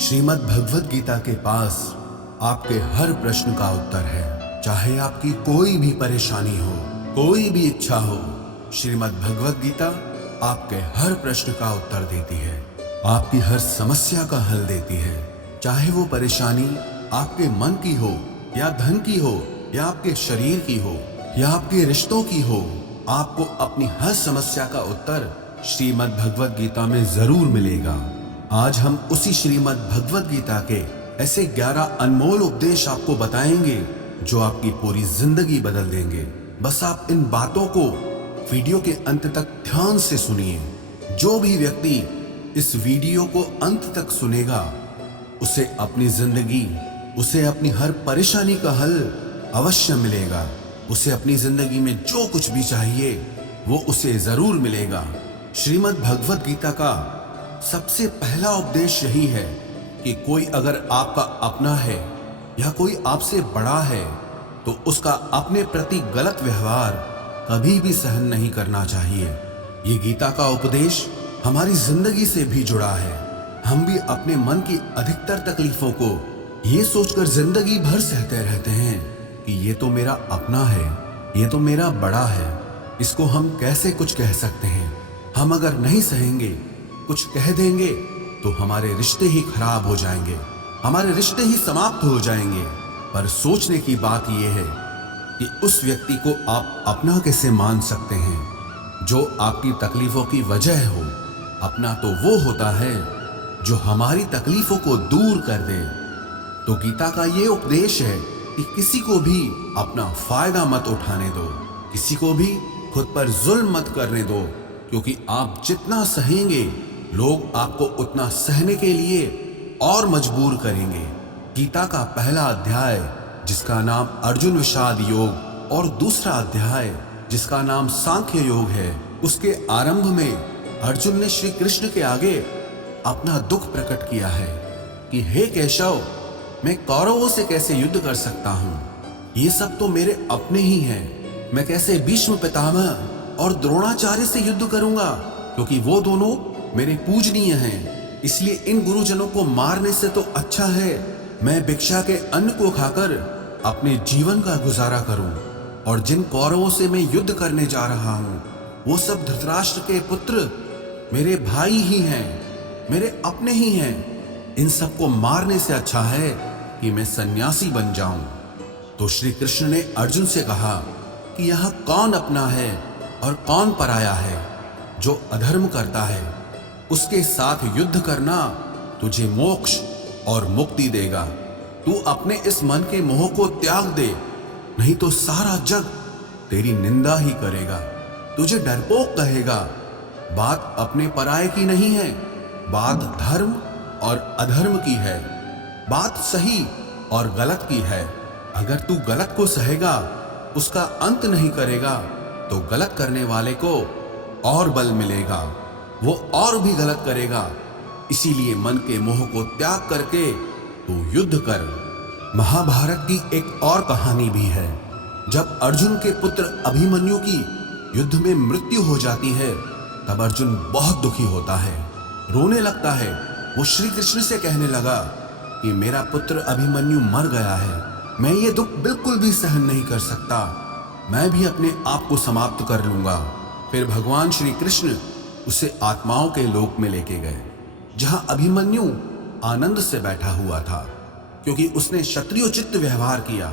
श्रीमद् भगवद गीता के पास आपके हर प्रश्न का उत्तर है। चाहे आपकी कोई भी परेशानी हो, कोई भी इच्छा हो, श्रीमद् भगवद गीता आपके हर प्रश्न का उत्तर देती है, आपकी हर समस्या का हल देती है। चाहे वो परेशानी आपके मन की हो या धन की हो या आपके शरीर की हो या आपके रिश्तों की हो, आपको अपनी हर समस्या का उत्तर श्रीमद् भगवद गीता में जरूर मिलेगा। आज हम उसी श्रीमद् भगवद गीता के ऐसे 11 अनमोल उपदेश आपको बताएंगे जो आपकी पूरी जिंदगी बदल देंगे। बस आप इन बातों को वीडियो के अंत तक ध्यान से सुनिए। जो भी व्यक्ति इस वीडियो को अंत तक सुनेगा उसे अपनी जिंदगी, उसे अपनी हर परेशानी का हल अवश्य मिलेगा। उसे अपनी जिंदगी में जो कुछ भी चाहिए वो उसे जरूर मिलेगा। श्रीमद् भगवद गीता का सबसे पहला उपदेश यही है कि कोई अगर आपका अपना है या कोई आपसे बड़ा है तो उसका अपने प्रति गलत व्यवहार कभी भी सहन नहीं करना चाहिए। ये गीता का उपदेश हमारी जिंदगी से भी जुड़ा है। हम भी अपने मन की अधिकतर तकलीफों को ये सोचकर जिंदगी भर सहते रहते हैं कि ये तो मेरा अपना है, ये तो मेरा बड़ा है, इसको हम कैसे कुछ कह सकते हैं। हम अगर नहीं सहेंगे, कुछ कह देंगे तो हमारे रिश्ते ही खराब हो जाएंगे, हमारे रिश्ते ही समाप्त हो जाएंगे। पर सोचने की बात यह है कि उस व्यक्ति को आप अपना कैसे मान सकते हैं जो आपकी तकलीफों की वजह हो। अपना तो वो होता है जो हमारी तकलीफों को दूर कर दे। तो गीता का ये उपदेश है कि किसी को भी अपना फायदा मत उठाने दो, किसी को भी खुद पर जुल्म मत करने दो, क्योंकि आप जितना सहेंगे लोग आपको उतना सहने के लिए और मजबूर करेंगे। गीता का पहला अध्याय जिसका नाम अर्जुन विषाद योग और दूसरा अध्याय जिसका नाम सांख्य योग है, उसके आरंभ में अर्जुन ने श्री कृष्ण के आगे अपना दुख प्रकट किया है कि हे केशव, मैं कौरवों से कैसे युद्ध कर सकता हूँ, ये सब तो मेरे अपने ही हैं। मैं कैसे भीष्म पितामह और द्रोणाचार्य से युद्ध करूंगा, क्योंकि वो दोनों मेरे पूजनीय हैं। इसलिए इन गुरुजनों को मारने से तो अच्छा है मैं भिक्षा के अन्न को खाकर अपने जीवन का गुजारा करूं। और जिन कौरवों से मैं युद्ध करने जा रहा हूं वो सब धृतराष्ट्र के पुत्र मेरे भाई ही हैं, मेरे अपने ही हैं। इन सबको मारने से अच्छा है कि मैं सन्यासी बन जाऊं। तो श्री कृष्ण ने अर्जुन से कहा कि यहाँ कौन अपना है और कौन पराया है। जो अधर्म करता है उसके साथ युद्ध करना तुझे मोक्ष और मुक्ति देगा। तू अपने इस मन के मोह को त्याग दे, नहीं तो सारा जग तेरी निंदा ही करेगा, तुझे डरपोक कहेगा। बात अपने पराये की नहीं है, बात धर्म और अधर्म की है, बात सही और गलत की है। अगर तू गलत को सहेगा, उसका अंत नहीं करेगा, तो गलत करने वाले को और बल मिलेगा, वो और भी गलत करेगा। इसीलिए मन के मोह को त्याग करके तू युद्ध कर। महाभारत की एक और कहानी भी है। जब अर्जुन के पुत्र अभिमन्यु की युद्ध में मृत्यु हो जाती है तब अर्जुन बहुत दुखी होता है, रोने लगता है। वो श्री कृष्ण से कहने लगा कि मेरा पुत्र अभिमन्यु मर गया है, मैं ये दुख बिल्कुल भी सहन नहीं कर सकता, मैं भी अपने आप को समाप्त कर लूंगा। फिर भगवान श्री कृष्ण उसे आत्माओं के लोक में लेके गए, जहां अभिमन्यु आनंद से बैठा हुआ था, क्योंकि उसने क्षत्रियोचित व्यवहार किया,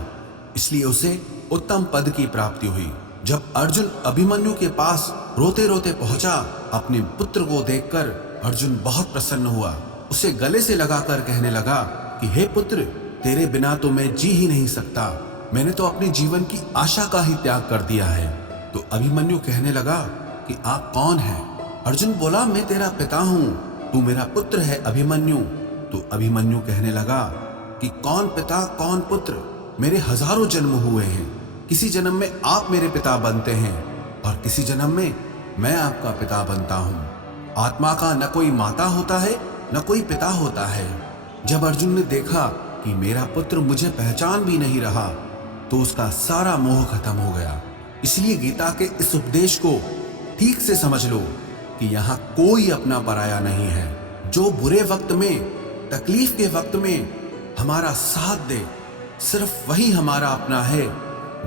इसलिए उसे उत्तम पद की प्राप्ति हुई। जब अर्जुन अभिमन्यु के पास रोते रोते पहुंचा, अपने पुत्र को देखकर अर्जुन बहुत प्रसन्न हुआ। उसे गले से लगाकर कहने लगा कि हे पुत्र, तेरे बिना तो मैं जी ही नहीं सकता, मैंने तो अपने जीवन की आशा का ही त्याग कर दिया है। तो अभिमन्यु कहने लगा कि आप कौन हैं? अर्जुन बोला, मैं तेरा पिता हूं, तू मेरा पुत्र है अभिमन्यु। तो अभिमन्यु कहने लगा कि कौन पिता कौन पुत्र, मेरे हजारों जन्म हुए हैं, किसी जन्म में आप मेरे पिता बनते हैं और किसी जन्म में मैं आपका पिता बनता हूं। आत्मा का न कोई माता होता है न कोई पिता होता है। जब अर्जुन ने देखा कि मेरा पुत्र मुझे पहचान भी नहीं रहा तो उसका सारा मोह खत्म हो गया। इसलिए गीता के इस उपदेश को ठीक से समझ लो कि यहाँ कोई अपना पराया नहीं है। जो बुरे वक्त में तकलीफ के वक्त में हमारा साथ दे, सिर्फ वही हमारा अपना है,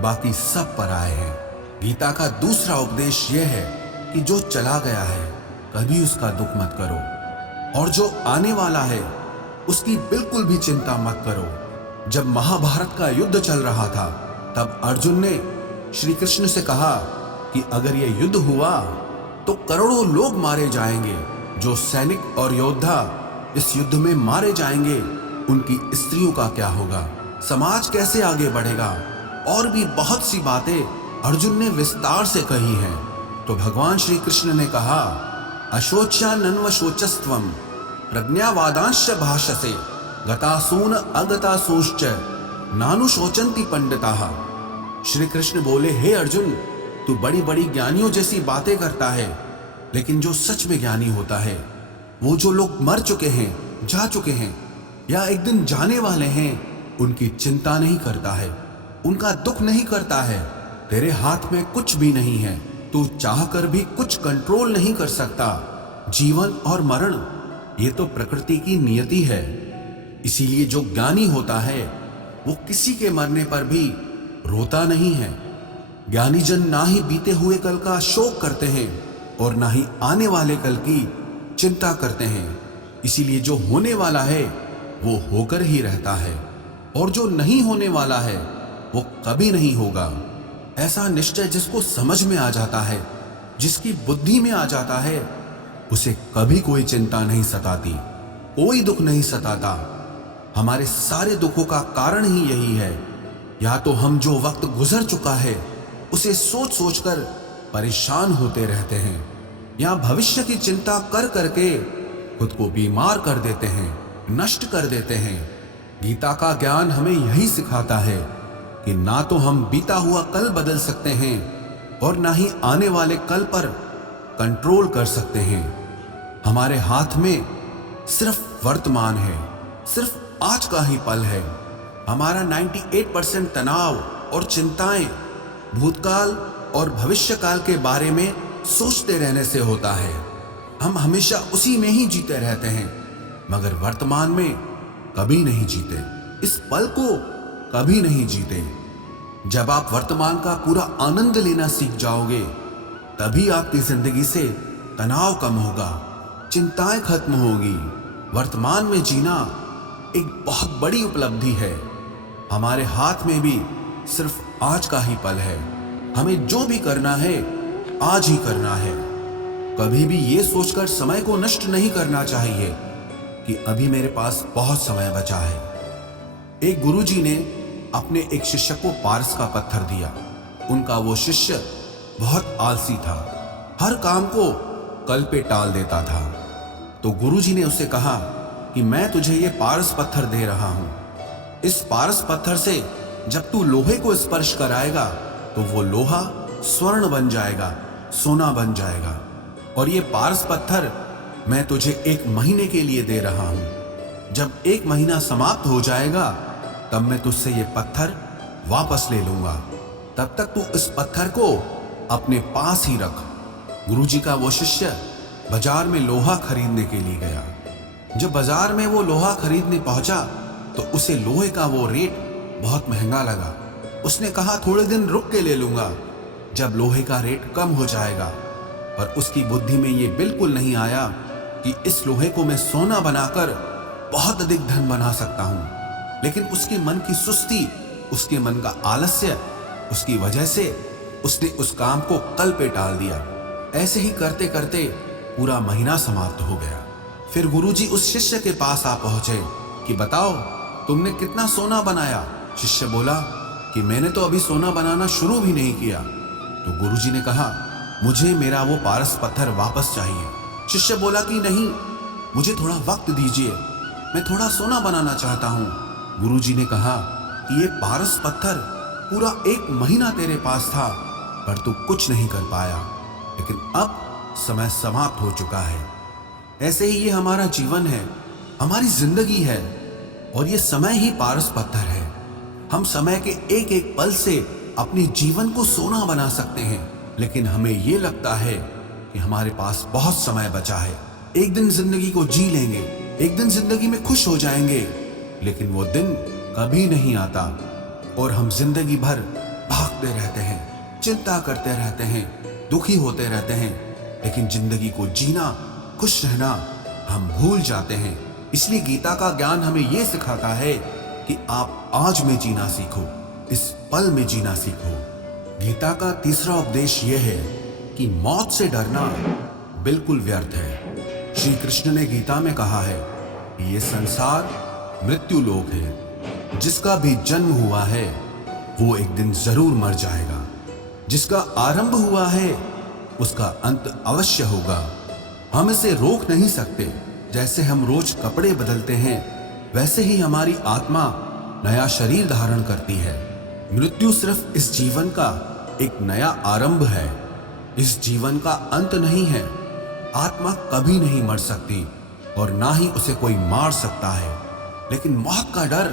बाकी सब पराए हैं। गीता का दूसरा उपदेश यह है कि जो चला गया है कभी उसका दुख मत करो, और जो आने वाला है उसकी बिल्कुल भी चिंता मत करो। जब महाभारत का युद्ध चल रहा था तब अर्जुन ने श्री कृष्ण से कहा कि अगर ये युद्ध हुआ तो करोड़ों लोग मारे जाएंगे। जो सैनिक और योद्धा इस युद्ध में मारे जाएंगे उनकी स्त्रियों का क्या होगा, समाज कैसे आगे बढ़ेगा। और भी बहुत सी बातें अर्जुन ने विस्तार से कही हैं। तो भगवान श्री कृष्ण ने कहा, अशोच्यानन्वशोचस्त्वं प्रज्ञावादांश्च भाषसे गतासून अगतासूश्च नानुशोचन्ति पंडिताः। श्री कृष्ण बोले, हे अर्जुन, तू बड़ी बड़ी ज्ञानियों जैसी बातें करता है, लेकिन जो सच में ज्ञानी होता है, वो जो लोग मर चुके हैं, जा चुके हैं या एक दिन जाने वाले हैं, उनकी चिंता नहीं करता है, उनका दुख नहीं करता है। तेरे हाथ में कुछ भी नहीं है, तू चाहकर भी कुछ कंट्रोल नहीं कर सकता। जीवन और मरण ये तो प्रकृति की नियति है। इसीलिए जो ज्ञानी होता है वो किसी के मरने पर भी रोता नहीं है। ज्ञानी जन ना ही बीते हुए कल का शोक करते हैं और ना ही आने वाले कल की चिंता करते हैं। इसीलिए जो होने वाला है वो होकर ही रहता है, और जो नहीं होने वाला है वो कभी नहीं होगा। ऐसा निश्चय जिसको समझ में आ जाता है, जिसकी बुद्धि में आ जाता है, उसे कभी कोई चिंता नहीं सताती, कोई दुख नहीं सताता। हमारे सारे दुखों का कारण ही यही है। या तो हम जो वक्त गुजर चुका है उसे सोच सोचकर परेशान होते रहते हैं, या भविष्य की चिंता कर करके खुद को बीमार कर देते हैं, नष्ट कर देते हैं। गीता का ज्ञान हमें यही सिखाता है कि ना तो हम बीता हुआ कल बदल सकते हैं और ना ही आने वाले कल पर कंट्रोल कर सकते हैं। हमारे हाथ में सिर्फ वर्तमान है, सिर्फ आज का ही पल है। हमारा 98% तनाव और चिंताएं भूतकाल और भविष्यकाल के बारे में सोचते रहने से होता है। हम हमेशा उसी में ही जीते रहते हैं, मगर वर्तमान में कभी नहीं जीते, इस पल को कभी नहीं जीते। जब आप वर्तमान का पूरा आनंद लेना सीख जाओगे, तभी आपकी जिंदगी से तनाव कम होगा, चिंताएं खत्म होगी। वर्तमान में जीना एक बहुत बड़ी उपलब्धि है। हमारे हाथ में भी सिर्फ आज का ही पल है। हमें जो भी करना है आज ही करना है। कभी भी ये सोचकर समय को नष्ट नहीं करना चाहिए कि अभी मेरे पास बहुत समय बचा है। एक गुरुजी ने अपने एक शिष्य को पारस का पत्थर दिया। उनका वो शिष्य बहुत आलसी था, हर काम को कल पे टाल देता था। तो गुरुजी ने उससे कहा कि मैं तुझे ये पारस पत्थर दे रहा हूं। इस पारस पत्थर से जब तू लोहे को स्पर्श कराएगा तो वो लोहा स्वर्ण बन जाएगा, सोना बन जाएगा। और ये पारस पत्थर मैं तुझे 1 महीने के लिए दे रहा हूं। जब 1 महीना समाप्त हो जाएगा तब मैं तुझसे ये पत्थर वापस ले लूंगा। तब तक तू इस पत्थर को अपने पास ही रख। गुरुजी का वो शिष्य बाजार में लोहा खरीदने के लिए गया। जब बाजार में वो लोहा खरीदने पहुंचा तो उसे लोहे का वो रेट बहुत महंगा लगा। उसने कहा थोड़े दिन रुक के ले लूंगा, जब लोहे का रेट कम हो जाएगा। पर उसकी बुद्धि में ये बिल्कुल नहीं आया कि इस लोहे को मैं सोना बनाकर बहुत अधिक धन बना सकता हूं। लेकिन उसके मन की सुस्ती, उसके मन का आलस्य, उसकी वजह से उसने उस काम को कल पे टाल दिया। ऐसे ही करते करते पूरा महीना समाप्त हो गया। फिर गुरुजी उस शिष्य के पास आ पहुंचे कि बताओ तुमने कितना सोना बनाया। शिष्य बोला कि मैंने तो अभी सोना बनाना शुरू भी नहीं किया। तो गुरुजी ने कहा मुझे मेरा वो पारस पत्थर वापस चाहिए। शिष्य बोला कि नहीं, मुझे थोड़ा वक्त दीजिए, मैं थोड़ा सोना बनाना चाहता हूँ। गुरुजी ने कहा कि ये पारस पत्थर पूरा 1 महीना तेरे पास था, पर तू कुछ नहीं कर पाया, लेकिन अब समय समाप्त हो चुका है। ऐसे ही ये हमारा जीवन है, हमारी जिंदगी है, और ये समय ही पारस पत्थर है। हम समय के एक एक पल से अपने जीवन को सोना बना सकते हैं, लेकिन हमें ये लगता है कि हमारे पास बहुत समय बचा है, एक दिन जिंदगी को जी लेंगे, एक दिन जिंदगी में खुश हो जाएंगे, लेकिन वो दिन कभी नहीं आता और हम जिंदगी भर भागते रहते हैं, चिंता करते रहते हैं, दुखी होते रहते हैं, लेकिन जिंदगी को जीना, खुश रहना हम भूल जाते हैं। इसलिए गीता का ज्ञान हमें यह सिखाता है कि आप आज में जीना सीखो, इस पल में जीना सीखो। गीता का तीसरा उपदेश यह है कि मौत से डरना बिल्कुल व्यर्थ है। श्री कृष्ण ने गीता में कहा है कि ये संसार मृत्यु लोक है। जिसका भी जन्म हुआ है वो एक दिन जरूर मर जाएगा। जिसका आरंभ हुआ है उसका अंत अवश्य होगा। हम इसे रोक नहीं सकते। जैसे हम रोज कपड़े बदलते हैं, वैसे ही हमारी आत्मा नया शरीर धारण करती है। मृत्यु सिर्फ इस जीवन का एक नया आरंभ है, इस जीवन का अंत नहीं है। आत्मा कभी नहीं मर सकती और ना ही उसे कोई मार सकता है, लेकिन मौत का डर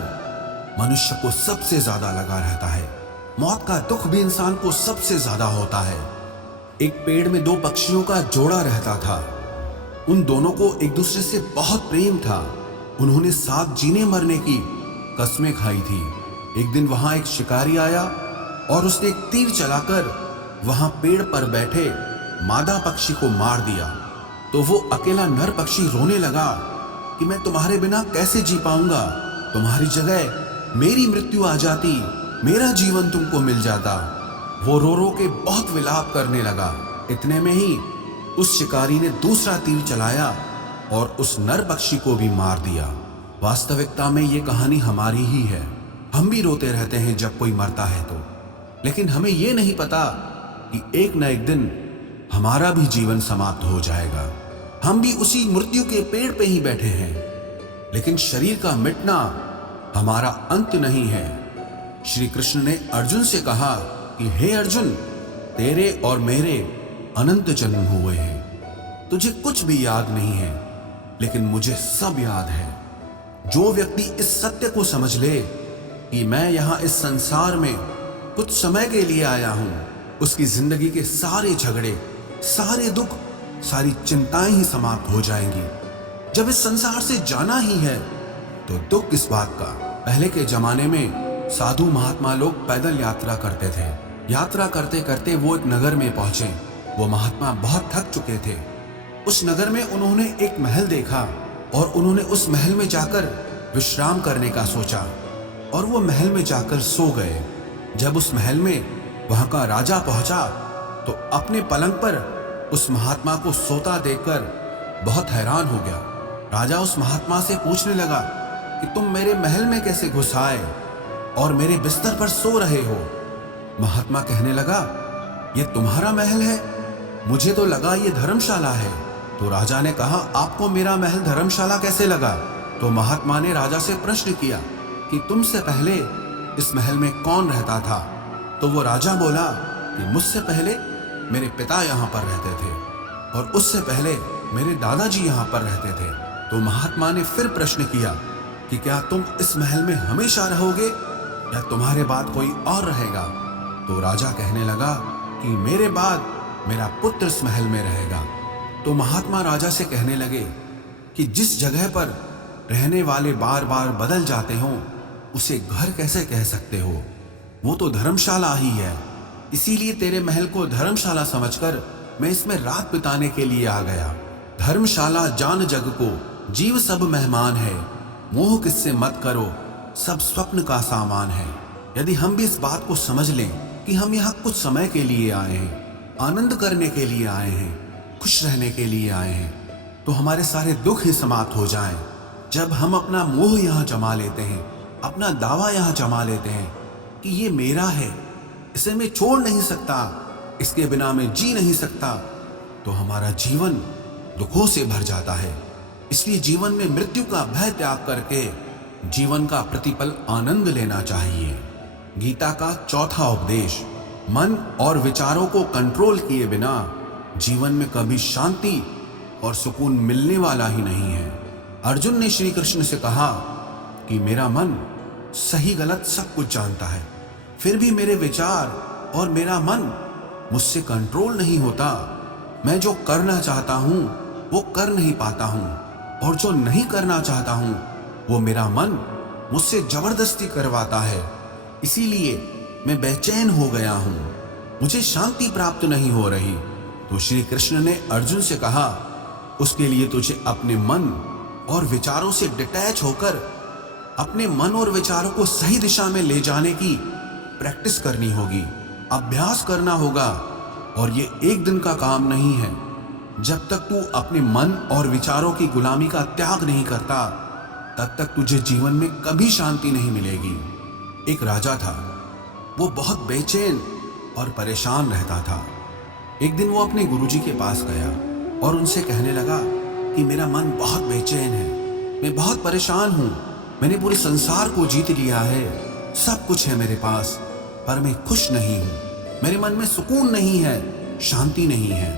मनुष्य को सबसे ज्यादा लगा रहता है। मौत का दुख भी इंसान को सबसे ज्यादा होता है। एक पेड़ में दो पक्षियों का जोड़ा रहता था। उन दोनों को एक दूसरे से बहुत प्रेम था। उन्होंने साथ जीने मरने की कस्में खाई थी। एक दिन वहां एक शिकारी आया और उसने एक तीर चलाकर वहां पेड़ पर बैठे मादा पक्षी को मार दिया। तो वो अकेला नर पक्षी रोने लगा कि मैं तुम्हारे बिना कैसे जी पाऊंगा। तुम्हारी जगह मेरी मृत्यु आ जाती, मेरा जीवन तुमको मिल जाता। वो रो रो के बहुत विलाप करने लगा। इतने में ही उस शिकारी ने दूसरा तीर चलाया और उस नर पक्षी को भी मार दिया। वास्तविकता में ये कहानी हमारी ही है। हम भी रोते रहते हैं जब कोई मरता है तो, लेकिन हमें ये नहीं पता कि एक न एक दिन हमारा भी जीवन समाप्त हो जाएगा। हम भी उसी मृत्यु के पेड़ पे ही बैठे हैं, लेकिन शरीर का मिटना हमारा अंत नहीं है। श्री कृष्ण ने अर्जुन से कहा कि हे अर्जुन, तेरे और मेरे अनंत जन्म हुए हैं। तुझे कुछ भी याद नहीं है, लेकिन मुझे सब याद है। जो व्यक्ति इस सत्य को समझ ले कि मैं यहां इस संसार में कुछ समय के लिए आया हूं, उसकी जिंदगी के सारे झगड़े, सारे दुख, सारी चिंताएं ही समाप्त हो जाएंगी। जब इस संसार से जाना ही है तो दुख किस बात का। पहले के जमाने में साधु महात्मा लोग पैदल यात्रा करते थे। यात्रा करते करते वो एक नगर में पहुंचे। वो महात्मा बहुत थक चुके थे। उस नगर में उन्होंने एक महल देखा और उन्होंने उस महल में जाकर विश्राम करने का सोचा और वो महल में जाकर सो गए। जब उस महल में वहां का राजा पहुंचा तो अपने पलंग पर उस महात्मा को सोता देखकर बहुत हैरान हो गया। राजा उस महात्मा से पूछने लगा कि तुम मेरे महल में कैसे घुस आए और मेरे बिस्तर पर सो रहे हो। महात्मा कहने लगा, ये तुम्हारा महल है? मुझे तो लगा ये धर्मशाला है। तो राजा ने कहा, आपको मेरा महल धर्मशाला कैसे लगा? तो महात्मा ने राजा से प्रश्न किया कि तुमसे पहले इस महल में कौन रहता था? तो वो राजा बोला कि मुझसे पहले मेरे पिता यहाँ पर रहते थे और उससे पहले मेरे दादाजी यहाँ पर रहते थे। तो महात्मा ने फिर प्रश्न किया कि क्या तुम इस महल में हमेशा रहोगे या तुम्हारे बाद कोई और रहेगा? तो राजा कहने लगा कि मेरे बाद मेरा पुत्र इस महल में रहेगा। तो महात्मा राजा से कहने लगे कि जिस जगह पर रहने वाले बार बार बदल जाते हो उसे घर कैसे कह सकते हो? वो तो धर्मशाला ही है। इसीलिए तेरे महल को धर्मशाला समझकर मैं इसमें रात बिताने के लिए आ गया। धर्मशाला जान जग को, जीव सब मेहमान है। मोह किससे मत करो, सब स्वप्न का सामान है। यदि हम भी इस बात को समझ लें कि हम यहाँ कुछ समय के लिए आए हैं, आनंद करने के लिए आए हैं, खुश रहने के लिए आए हैं, तो हमारे सारे दुख ही समाप्त हो जाएं। जब हम अपना मोह यहाँ जमा लेते हैं, अपना दावा यहाँ जमा लेते हैं कि ये मेरा है, इसे मैं छोड़ नहीं सकता, इसके बिना मैं जी नहीं सकता, तो हमारा जीवन दुखों से भर जाता है। इसलिए जीवन में मृत्यु का भय त्याग करके जीवन का प्रतिपल आनंद लेना चाहिए। गीता का चौथा उपदेश, मन और विचारों को कंट्रोल किए बिना जीवन में कभी शांति और सुकून मिलने वाला ही नहीं है। अर्जुन ने श्री कृष्ण से कहा कि मेरा मन सही गलत सब कुछ जानता है, फिर भी मेरे विचार और मेरा मन मुझसे कंट्रोल नहीं होता। मैं जो करना चाहता हूं वो कर नहीं पाता हूं। और जो नहीं करना चाहता हूं वो मेरा मन मुझसे जबरदस्ती करवाता है। इसीलिए मैं बेचैन हो गया हूं, मुझे शांति प्राप्त नहीं हो रही। तो श्री कृष्ण ने अर्जुन से कहा, उसके लिए तुझे अपने मन और विचारों से डिटैच होकर अपने मन और विचारों को सही दिशा में ले जाने की प्रैक्टिस करनी होगी, अभ्यास करना होगा। और ये एक दिन का काम नहीं है। जब तक तू अपने मन और विचारों की गुलामी का त्याग नहीं करता, तब तक तुझे जीवन में कभी शांति नहीं मिलेगी। एक राजा था, वो बहुत बेचैन और परेशान रहता था। एक दिन वो अपने गुरुजी के पास गया और उनसे कहने लगा कि मेरा मन बहुत बेचैन है, मैं बहुत परेशान हूँ, मैंने पूरे संसार को जीत लिया है, सब कुछ है मेरे पास, पर मैं खुश नहीं हूँ, मेरे मन में सुकून नहीं है, शांति नहीं है।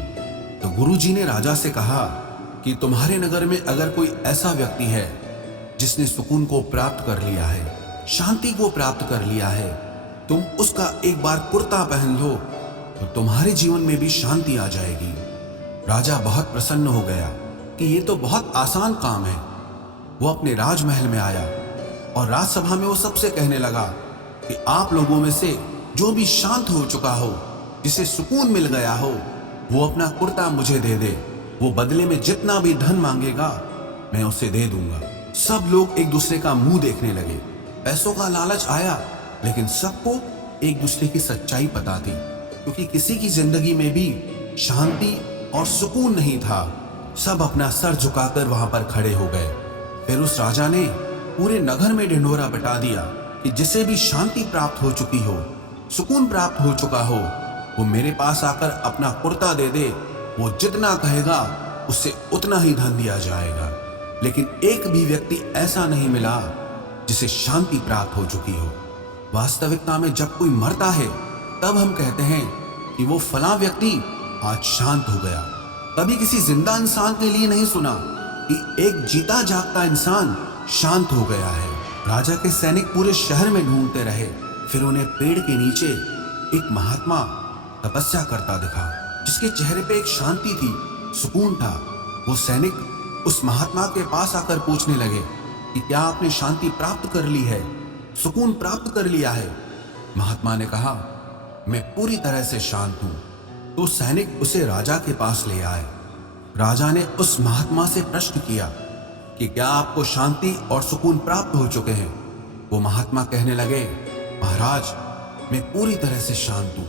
तो गुरुजी ने राजा से कहा कि तुम्हारे नगर में अगर कोई ऐसा व्यक्ति है जिसने सुकून को प्राप्त कर लिया है, शांति को प्राप्त कर लिया है, तुम उसका एक बार कुर्ता पहन लो तो तुम्हारे जीवन में भी शांति आ जाएगी। राजा बहुत प्रसन्न हो गया कि ये तो बहुत आसान काम है। वो अपने राजमहल में आया और राजसभा में वो सबसे कहने लगा कि आप लोगों में से जो भी शांत हो चुका हो, जिसे सुकून मिल गया हो, वो अपना कुर्ता मुझे दे दे। वो बदले में जितना भी धन मांगेगा मैं उसे दे दूंगा। सब लोग एक दूसरे का मुंह देखने लगे। पैसों का लालच आया, लेकिन सबको एक दूसरे की सच्चाई पता थी, क्योंकि किसी की जिंदगी में भी शांति और सुकून नहीं था। सब अपना सर झुकाकर वहां पर खड़े हो गए। फिर उस राजा ने पूरे नगर में ढिंढोरा पिटा दिया कि जिसे भी शांति प्राप्त हो चुकी हो, सुकून प्राप्त हो चुका हो, वो मेरे पास आकर अपना कुर्ता दे दे। वो जितना कहेगा उससे उतना ही धन दिया जाएगा। लेकिन एक भी व्यक्ति ऐसा नहीं मिला जिसे शांति प्राप्त हो चुकी हो। वास्तविकता में जब कोई मरता है तब हम कहते हैं कि वो फला व्यक्ति आज शांत हो गया। कभी किसी जिंदा इंसान के लिए नहीं सुना कि एक जीता जागता इंसान शांत हो गया है। राजा के सैनिक पूरे शहर में ढूंढते रहे। फिर उन्हें पेड़ के नीचे एक महात्मा तपस्या करता दिखा, जिसके चेहरे पे एक शांति थी, सुकून था। वो सैनिक उस महात्मा के पास आकर पूछने लगे कि क्या आपने शांति प्राप्त कर ली है, सुकून प्राप्त कर लिया है? महात्मा ने कहा, मैं पूरी तरह से शांत हूं। तो सैनिक उसे राजा के पास ले आए। राजा ने उस महात्मा से प्रश्न किया कि क्या आपको शांति और सुकून प्राप्त हो चुके हैं? वो महात्मा कहने लगे, महाराज, मैं पूरी तरह से शांत हूं,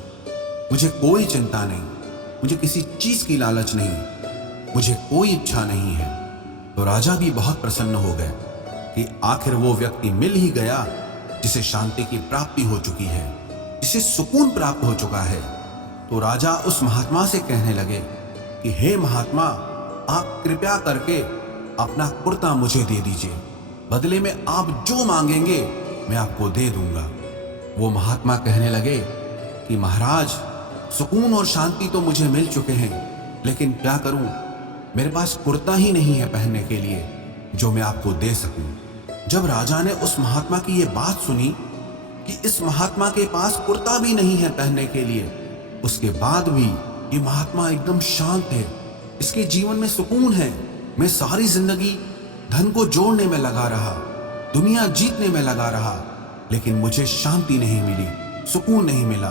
मुझे कोई चिंता नहीं, मुझे किसी चीज की लालच नहीं, मुझे कोई इच्छा नहीं है। तो राजा भी बहुत प्रसन्न हो गए कि आखिर वो व्यक्ति मिल ही गया जिसे शांति की प्राप्ति हो चुकी है, जिसे सुकून प्राप्त हो चुका है। तो राजा उस महात्मा से कहने लगे कि हे महात्मा, आप कृपया करके अपना कुर्ता मुझे दे दीजिए, बदले में आप जो मांगेंगे मैं आपको दे दूंगा। वो महात्मा कहने लगे कि महाराज, सुकून और शांति तो मुझे मिल चुके हैं, लेकिन क्या करूं, मेरे पास कुर्ता ही नहीं है पहनने के लिए जो मैं आपको दे सकूं। जब राजा ने उस महात्मा की ये बात सुनी कि इस महात्मा के पास कुर्ता भी नहीं है पहनने के लिए, उसके बाद भी ये महात्मा एकदम शांत है, इसके जीवन में सुकून है। मैं सारी जिंदगी धन को जोड़ने में लगा रहा, दुनिया जीतने में लगा रहा, लेकिन मुझे शांति नहीं मिली, सुकून नहीं मिला,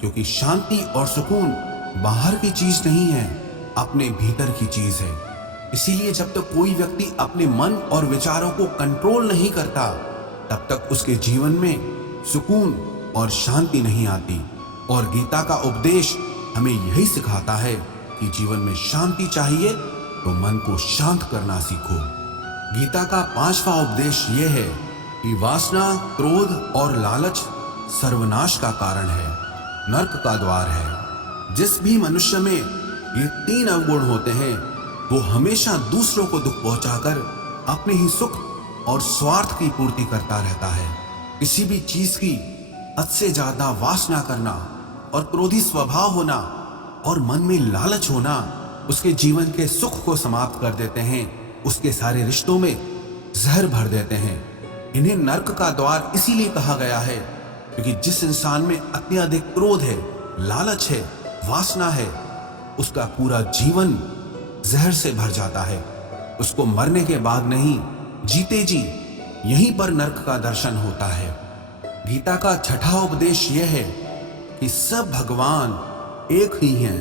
क्योंकि शांति और सुकून बाहर की चीज नहीं है, अपने भीतर की चीज है। इसीलिए जब तक कोई व्यक्ति अपने मन और विचारों को कंट्रोल नहीं करता, तब तक उसके जीवन में सुकून और शांति नहीं आती। और गीता का उपदेश हमें यही सिखाता है कि जीवन में शांति चाहिए तो मन को शांत करना सीखो। गीता का 5वां उपदेश ये है कि वासना, क्रोध और लालच सर्वनाश का कारण है, नरक का द्वार है। जिस भी मनुष्य में ये 3 अवगुण होते हैं, वो हमेशा दूसरों को दुख पहुंचाकर अपने ही सुख और स्वार्थ की पूर्ति करता रहता है। किसी भी चीज की हद से ज्यादा वासना करना और क्रोधी स्वभाव होना और मन में लालच होना उसके जीवन के सुख को समाप्त कर देते हैं, उसके सारे रिश्तों में जहर भर देते हैं। इन्हें नरक का द्वार इसीलिए कहा गया है क्योंकि जिस इंसान में अत्यधिक क्रोध है, लालच है, वासना है, उसका पूरा जीवन जहर से भर जाता है। उसको मरने के बाद नहीं, जीते जी यहीं पर नरक का दर्शन होता है। गीता का छठा उपदेश यह है कि सब भगवान एक ही हैं,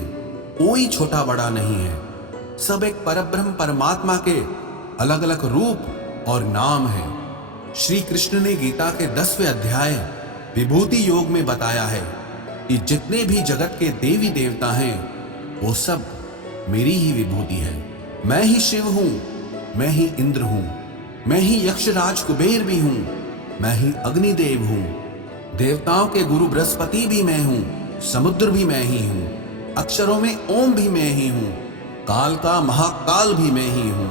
कोई छोटा बड़ा नहीं है। सब एक परब्रह्म परमात्मा के अलग अलग रूप और नाम हैं। श्री कृष्ण ने गीता के 10वें अध्याय विभूति योग में बताया है कि जितने भी जगत के देवी देवता हैं वो सब मेरी ही विभूति है। मैं ही शिव हूं, मैं ही इंद्र हूं, मैं ही यक्षराज कुबेर भी हूं, मैं ही अग्निदेव हूं, देवताओं के गुरु बृहस्पति भी मैं हूं, समुद्र भी मैं ही हूं, अक्षरों में ओम भी मैं ही हूं, काल का महाकाल भी मैं ही हूं,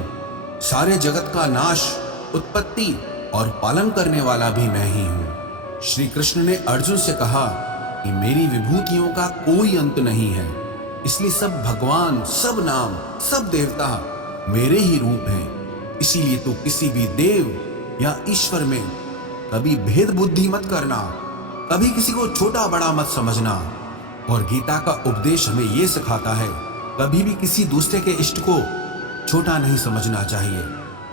सारे जगत का नाश, उत्पत्ति और पालन करने वाला भी मैं ही हूं। श्री कृष्ण ने अर्जुन से कहा कि मेरी विभूतियों का कोई अंत नहीं है, इसलिए सब भगवान, सब नाम, सब देवता मेरे ही रूप हैं। इसीलिए तो किसी भी देव या ईश्वर में कभी भेद बुद्धि मत करना, कभी किसी को छोटा बड़ा मत समझना। और गीता का उपदेश हमें यह सिखाता है कभी भी किसी दूसरे के इष्ट को छोटा नहीं समझना चाहिए,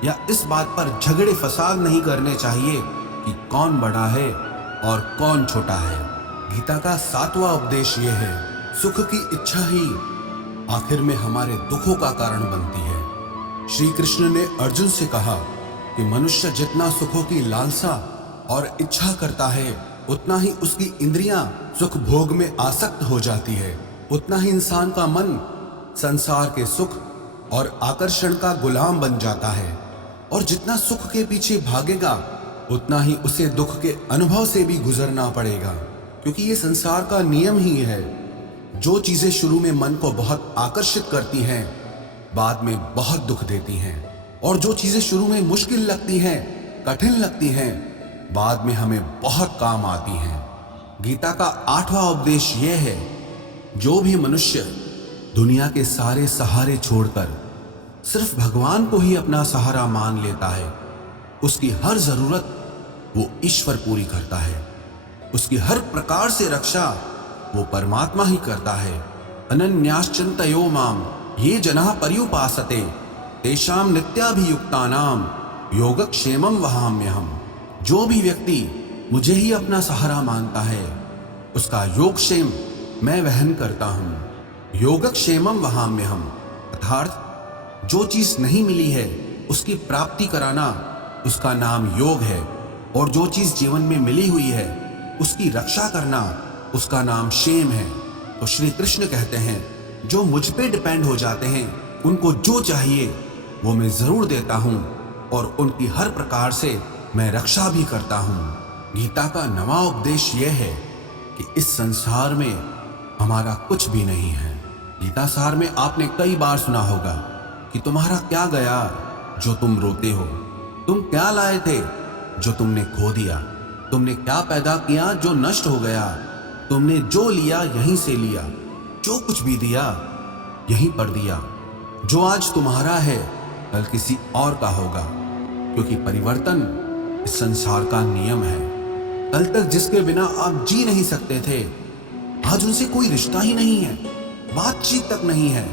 या इस बात पर झगड़े फसाद नहीं करने चाहिए कि कौन बड़ा है और कौन छोटा है। गीता का 7वां उपदेश यह है, सुख की इच्छा ही आखिर में हमारे दुखों का कारण बनती है। श्री कृष्ण ने अर्जुन से कहा कि मनुष्य जितना सुखों की लालसा और इच्छा करता है उतना ही उसकी इंद्रियां सुख भोग में आसक्त हो जाती है, उतना ही इंसान का मन संसार के सुख और आकर्षण का गुलाम बन जाता है। और जितना सुख के पीछे भागेगा उतना ही उसे दुख के अनुभव से भी गुजरना पड़ेगा, क्योंकि ये संसार का नियम ही है। जो चीजें शुरू में मन को बहुत आकर्षित करती हैं बाद में बहुत दुख देती हैं, और जो चीजें शुरू में मुश्किल लगती हैं, कठिन लगती हैं, बाद में हमें बहुत काम आती हैं। गीता का 8वां उपदेश यह है, जो भी मनुष्य दुनिया के सारे सहारे छोड़कर सिर्फ भगवान को ही अपना सहारा मान लेता है, उसकी हर जरूरत वो ईश्वर पूरी करता है। उसकी हर प्रकार से रक्षा वो परमात्मा ही करता है। अनन्याश्चिन्तयो माम ये जनाः पर्युपासते तेषां नित्याभियुक्तानां योगक्षेमं वहाम्यहम्। जो भी व्यक्ति मुझे ही अपना सहारा मानता है उसका योगक्षेम मैं वहन करता हूँ। योगक्षेमं वहाम्यहम् अर्थात जो चीज नहीं मिली है उसकी प्राप्ति कराना उसका नाम योग है, और जो चीज जीवन में मिली हुई है उसकी रक्षा करना उसका नाम क्षेम है। तो श्री कृष्ण कहते हैं, जो मुझ पे डिपेंड हो जाते हैं उनको जो चाहिए वो मैं जरूर देता हूँ, और उनकी हर प्रकार से मैं रक्षा भी करता हूँ। गीता का 9वां उपदेश यह है कि इस संसार में हमारा कुछ भी नहीं है। गीता सार में आपने कई बार सुना होगा कि तुम्हारा क्या गया जो तुम रोते हो, तुम क्या लाए थे जो तुमने खो दिया, तुमने क्या पैदा किया जो नष्ट हो गया, तुमने जो लिया यहीं से लिया, जो कुछ भी दिया यहीं पर दिया। जो आज तुम्हारा है कल किसी और का होगा, क्योंकि परिवर्तन इस संसार का नियम है। कल तक जिसके बिना आप जी नहीं सकते थे आज उनसे कोई रिश्ता ही नहीं है, बातचीत तक नहीं है।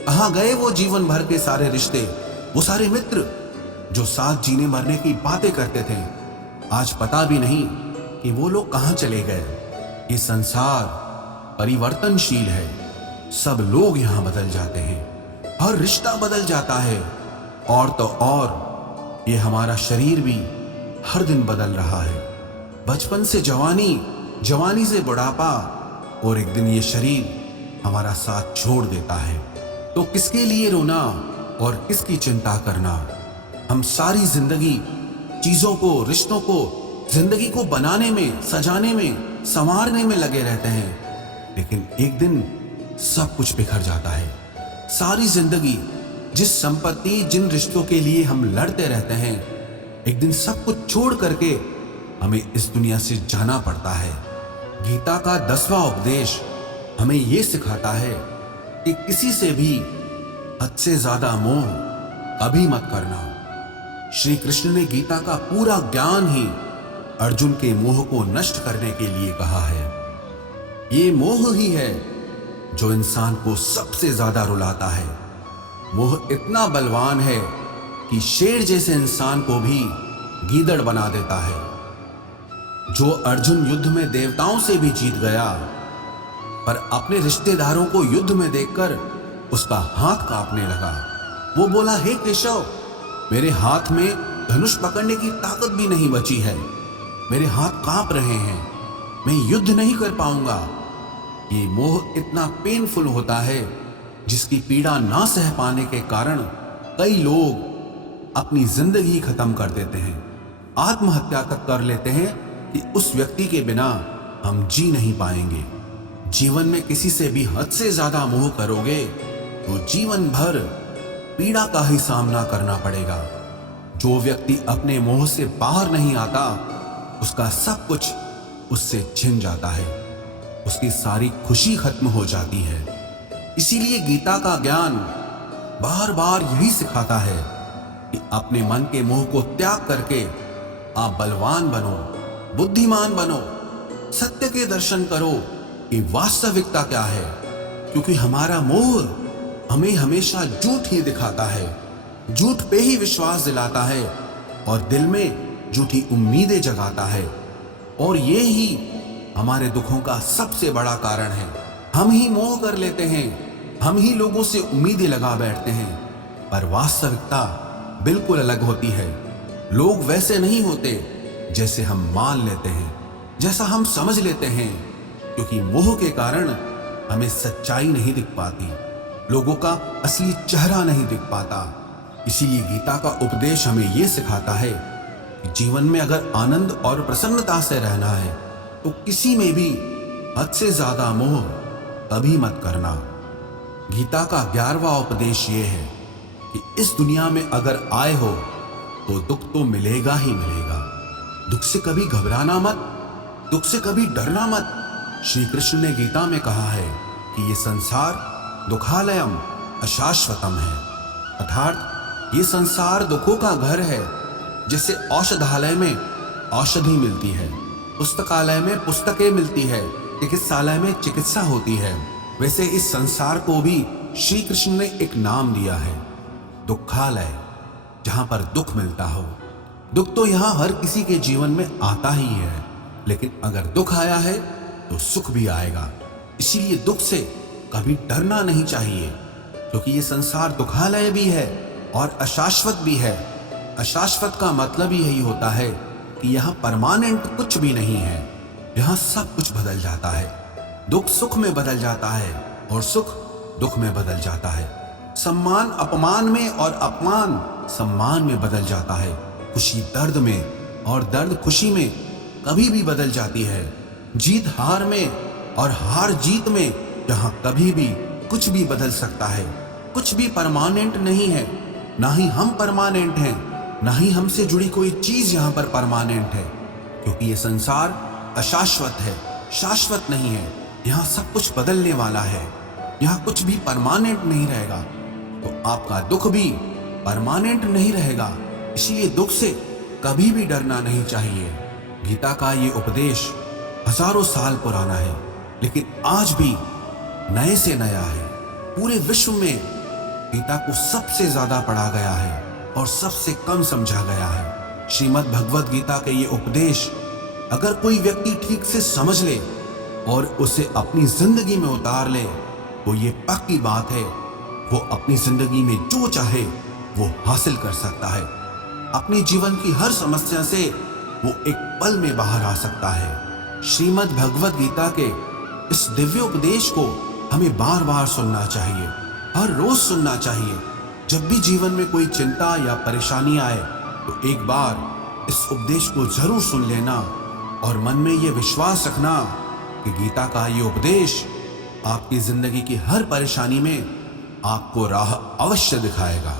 कहाँ गए वो जीवन भर के सारे रिश्ते, वो सारे मित्र जो साथ जीने मरने की बातें करते थे, आज पता भी नहीं कि वो लोग कहाँ चले गए। ये संसार परिवर्तनशील है, सब लोग यहाँ बदल जाते हैं, हर रिश्ता बदल जाता है, और तो और ये हमारा शरीर भी हर दिन बदल रहा है। बचपन से जवानी, जवानी से बुढ़ापा, और एक दिन ये शरीर हमारा साथ छोड़ देता है। तो किसके लिए रोना और किसकी चिंता करना। हम सारी जिंदगी चीजों को, रिश्तों को, जिंदगी को बनाने में, सजाने में, संवारने में लगे रहते हैं, लेकिन एक दिन सब कुछ बिखर जाता है। सारी जिंदगी जिस संपत्ति, जिन रिश्तों के लिए हम लड़ते रहते हैं, एक दिन सब कुछ छोड़ करके हमें इस दुनिया से जाना पड़ता है। गीता का 10वां उपदेश हमें यह सिखाता है कि किसी से भी हद से ज्यादा मोह कभी मत करना। श्री कृष्ण ने गीता का पूरा ज्ञान ही अर्जुन के मोह को नष्ट करने के लिए कहा है। ये मोह ही है जो इंसान को सबसे ज्यादा रुलाता है। मोह इतना बलवान है कि शेर जैसे इंसान को भी गीदड़ बना देता है। जो अर्जुन युद्ध में देवताओं से भी जीत गया, पर अपने रिश्तेदारों को युद्ध में देखकर उसका हाथ कांपने लगा। वो बोला, हे केशव, मेरे हाथ में धनुष पकड़ने की ताकत भी नहीं बची है, मेरे हाथ कांप रहे हैं, मैं युद्ध नहीं कर पाऊंगा। ये मोह इतना पेनफुल होता है जिसकी पीड़ा ना सह पाने के कारण कई लोग अपनी जिंदगी खत्म कर देते हैं, आत्महत्या तक कर लेते हैं कि उस व्यक्ति के बिना हम जी नहीं पाएंगे। जीवन में किसी से भी हद से ज्यादा मोह करोगे तो जीवन भर पीड़ा का ही सामना करना पड़ेगा। जो व्यक्ति अपने मोह से बाहर नहीं आता, उसका सब कुछ उससे छिन जाता है, उसकी सारी खुशी खत्म हो जाती है। इसीलिए गीता का ज्ञान बार बार यही सिखाता है कि अपने मन के मोह को त्याग करके आप बलवान बनो, बुद्धिमान बनो, सत्य के दर्शन करो कि वास्तविकता क्या है। क्योंकि हमारा मोह हमें हमेशा झूठ ही दिखाता है, झूठ पे ही विश्वास दिलाता है और दिल में झूठी उम्मीदें जगाता है। और ये ही हमारे दुखों का सबसे बड़ा कारण है। हम ही मोह कर लेते हैं, हम ही लोगों से उम्मीदें लगा बैठते हैं, पर वास्तविकता बिल्कुल अलग होती है। लोग वैसे नहीं होते जैसे हम मान लेते हैं, जैसा हम समझ लेते हैं, क्योंकि मोह के कारण हमें सच्चाई नहीं दिख पाती, लोगों का असली चेहरा नहीं दिख पाता। इसीलिए गीता का उपदेश हमें यह सिखाता है कि जीवन में अगर आनंद और प्रसन्नता से रहना है तो किसी में भी हद से ज्यादा मोह कभी मत करना। गीता का 11वां उपदेश ये है कि इस दुनिया में अगर आए हो तो दुख तो मिलेगा ही मिलेगा। दुख से कभी घबराना मत, दुख से कभी डरना मत। श्री कृष्ण ने गीता में कहा है कि ये संसार दुखालयम अशाश्वतम है, अर्थात ये संसार दुखों का घर है। जैसे औषधालय में औषधि मिलती है, पुस्तकालय में पुस्तकें मिलती है, चिकित्सालय में चिकित्सा होती है, वैसे इस संसार को भी श्री कृष्ण ने एक नाम दिया है, दुखालय, जहां पर दुख मिलता हो। दुख तो यहां हर किसी के जीवन में आता ही है, लेकिन अगर दुख आया है तो सुख भी आएगा। इसीलिए दुख से कभी डरना नहीं चाहिए, क्योंकि ये संसार दुखालय भी है और अशाश्वत भी है। अशाश्वत का मतलब ही यही होता है कि यहाँ परमानेंट कुछ भी नहीं है, यहाँ सब कुछ बदल जाता है। दुख सुख में बदल जाता है और सुख दुख में बदल जाता है। सम्मान अपमान में और अपमान सम्मान में बदल जाता है। खुशी दर्द में और दर्द खुशी में कभी भी बदल जाती है। जीत हार में और हार जीत में जहाँ कभी भी कुछ भी बदल सकता है। कुछ भी परमानेंट नहीं है, ना ही हम परमानेंट हैं, ना ही हमसे जुड़ी कोई चीज यहाँ पर परमानेंट है, क्योंकि ये संसार अशाश्वत है, शाश्वत नहीं है। यहाँ सब कुछ बदलने वाला है, यहाँ कुछ भी परमानेंट नहीं रहेगा। तो आपका दुख भी परमानेंट नहीं रहेगा, इसीलिए दुख से कभी भी डरना नहीं चाहिए। गीता का ये उपदेश हजारों साल पुराना है, लेकिन आज भी नए से नया है। पूरे विश्व में गीता को सबसे ज्यादा पढ़ा गया है और सबसे कम समझा गया है। श्रीमद् भगवद गीता के ये उपदेश अगर कोई व्यक्ति ठीक से समझ ले और उसे अपनी जिंदगी में उतार ले तो ये पक्की बात है, वो अपनी जिंदगी में जो चाहे वो हासिल कर सकता है। अपने जीवन की हर समस्या से वो एक पल में बाहर आ सकता है। श्रीमद् भगवद गीता के इस दिव्य उपदेश को हमें बार बार सुनना चाहिए, हर रोज सुनना चाहिए। जब भी जीवन में कोई चिंता या परेशानी आए तो एक बार इस उपदेश को जरूर सुन लेना और मन में ये विश्वास रखना कि गीता का ये उपदेश आपकी जिंदगी की हर परेशानी में आपको राह अवश्य दिखाएगा।